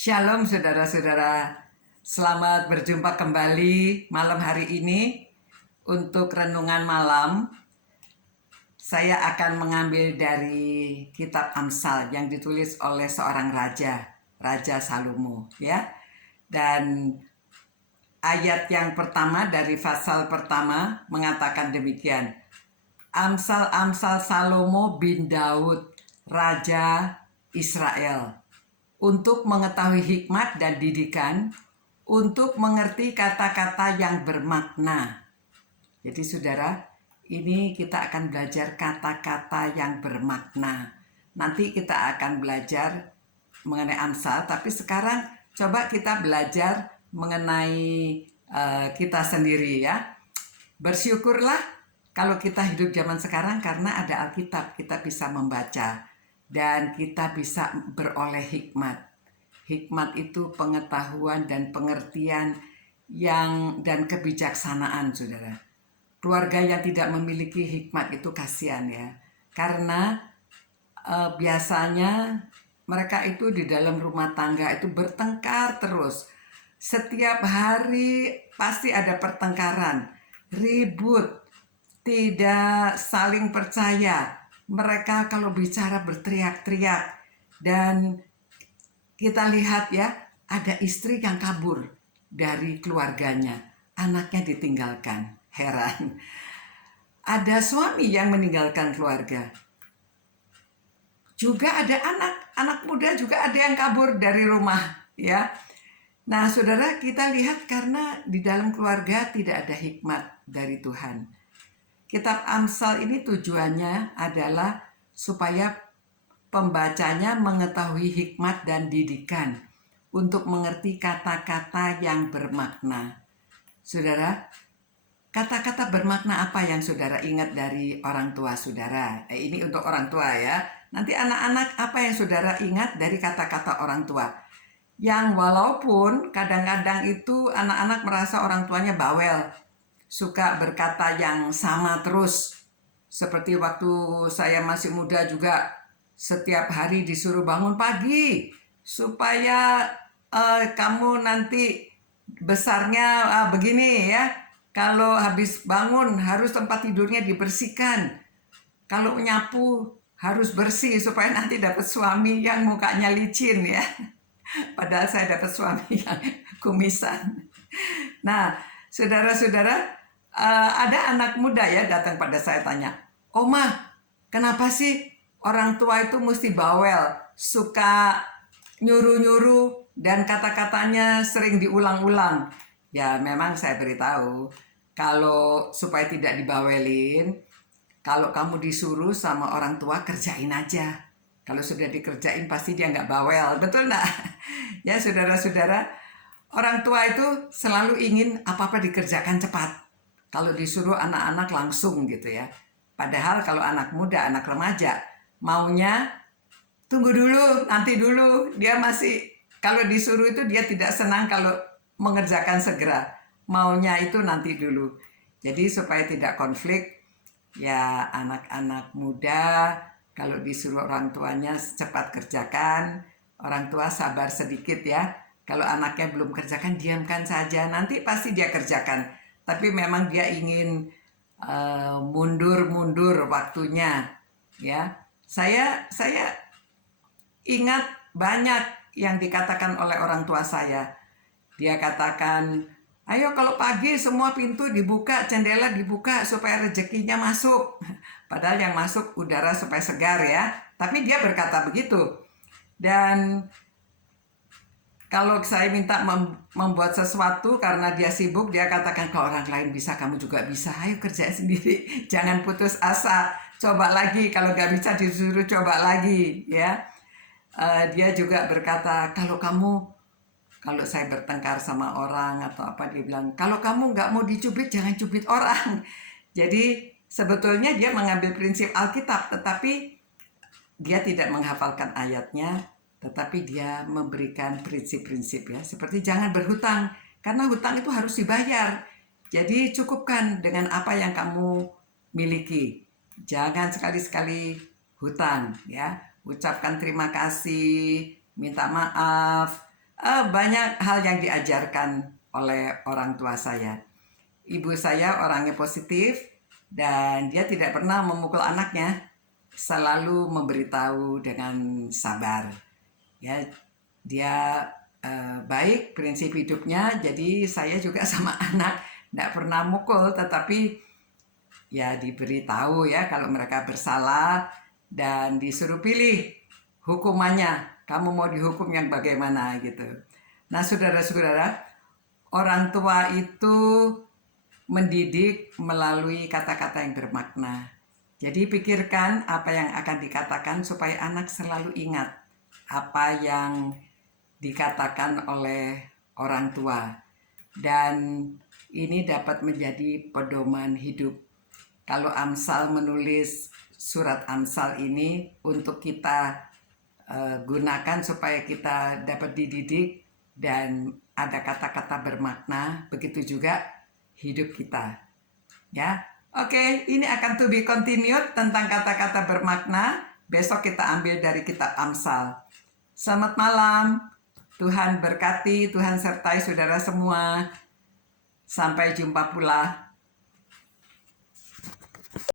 Shalom saudara-saudara, selamat berjumpa kembali malam hari ini. Untuk renungan malam, saya akan mengambil dari kitab Amsal yang ditulis oleh seorang raja, Raja Salomo, ya. Dan ayat yang pertama dari pasal pertama mengatakan demikian. Amsal-amsal Salomo bin Daud, Raja Israel, untuk mengetahui hikmat dan didikan, untuk mengerti kata-kata yang bermakna. Jadi saudara, ini kita akan belajar kata-kata yang bermakna. Nanti kita akan belajar mengenai Amsal, tapi sekarang coba kita belajar mengenai kita sendiri ya. Bersyukurlah kalau kita hidup zaman sekarang karena ada Alkitab, kita bisa membaca dan kita bisa beroleh hikmat. Hikmat itu pengetahuan dan pengertian dan kebijaksanaan, saudara. Keluarga yang tidak memiliki hikmat itu kasihan ya, karena biasanya mereka itu di dalam rumah tangga itu bertengkar terus. Setiap hari pasti ada pertengkaran, ribut, tidak saling percaya. Mereka kalau bicara berteriak-teriak. Dan kita lihat ya, ada istri yang kabur dari keluarganya, anaknya ditinggalkan. Heran. Ada suami yang meninggalkan keluarga. Juga ada anak muda juga ada yang kabur dari rumah, ya. Nah, saudara, kita lihat karena di dalam keluarga tidak ada hikmat dari Tuhan. Kitab Amsal ini tujuannya adalah supaya pembacanya mengetahui hikmat dan didikan untuk mengerti kata-kata yang bermakna. Saudara, kata-kata bermakna apa yang saudara ingat dari orang tua saudara? Ini untuk orang tua ya. Nanti anak-anak, apa yang saudara ingat dari kata-kata orang tua? Yang walaupun kadang-kadang itu anak-anak merasa orang tuanya bawel, suka berkata yang sama terus. Seperti waktu saya masih muda juga, setiap hari disuruh bangun pagi supaya kamu nanti besarnya begini ya. Kalau habis bangun harus tempat tidurnya dibersihkan. Kalau nyapu harus bersih supaya nanti dapat suami yang mukanya licin ya. Padahal saya dapat suami yang kumisan. Nah, saudara-saudara, ada anak muda ya datang pada saya tanya, "Oma, kenapa sih orang tua itu mesti bawel, suka nyuruh-nyuruh dan kata-katanya sering diulang-ulang?" Ya, memang saya beritahu, kalau supaya tidak dibawelin, kalau kamu disuruh sama orang tua kerjain aja. Kalau sudah dikerjain pasti dia nggak bawel, betul nggak? Ya saudara-saudara, orang tua itu selalu ingin apa-apa dikerjakan cepat. Kalau disuruh anak-anak langsung gitu ya. Padahal kalau anak muda, anak remaja, maunya tunggu dulu, nanti dulu. Dia masih, kalau disuruh itu dia tidak senang kalau mengerjakan segera. Maunya itu nanti dulu. Jadi supaya tidak konflik, ya anak-anak muda kalau disuruh orang tuanya cepat kerjakan, orang tua sabar sedikit ya. Kalau anaknya belum kerjakan, diamkan saja, nanti pasti dia kerjakan. Tapi memang dia ingin mundur-mundur waktunya ya. Saya ingat banyak yang dikatakan oleh orang tua saya. Dia katakan, "Ayo kalau pagi semua pintu dibuka, jendela dibuka supaya rezekinya masuk." Padahal yang masuk udara supaya segar ya. Tapi dia berkata begitu. Dan kalau saya minta membuat sesuatu karena dia sibuk, dia katakan, "Kalau orang lain bisa, kamu juga bisa. Ayo kerjain sendiri. Jangan putus asa. Coba lagi. Kalau nggak bisa disuruh coba lagi." Ya. Dia juga berkata, kalau saya bertengkar sama orang atau apa, dia bilang, "Kalau kamu nggak mau dicubit, jangan cubit orang." Jadi sebetulnya dia mengambil prinsip Alkitab, tetapi dia tidak menghafalkan ayatnya, tetapi dia memberikan prinsip-prinsip ya. Seperti jangan berhutang, karena hutang itu harus dibayar. Jadi cukupkan dengan apa yang kamu miliki. Jangan sekali-sekali hutang ya. Ucapkan terima kasih, minta maaf, Banyak hal yang diajarkan oleh orang tua saya. Ibu saya orangnya positif dan dia tidak pernah memukul anaknya, selalu memberitahu dengan sabar. Ya, dia baik prinsip hidupnya. Jadi saya juga sama anak tidak pernah mukul, tetapi ya diberitahu ya kalau mereka bersalah dan disuruh pilih hukumannya. Kamu mau dihukum yang bagaimana gitu. Nah, saudara-saudara, orang tua itu mendidik melalui kata-kata yang bermakna. Jadi pikirkan apa yang akan dikatakan supaya anak selalu ingat apa yang dikatakan oleh orang tua. Dan ini dapat menjadi pedoman hidup. Kalau Amsal menulis surat Amsal ini untuk kita gunakan supaya kita dapat dididik dan ada kata-kata bermakna, begitu juga hidup kita. Ya. Oke, ini akan to be continued tentang kata-kata bermakna. Besok kita ambil dari kitab Amsal. Selamat malam. Tuhan berkati, Tuhan sertai saudara semua. Sampai jumpa pula.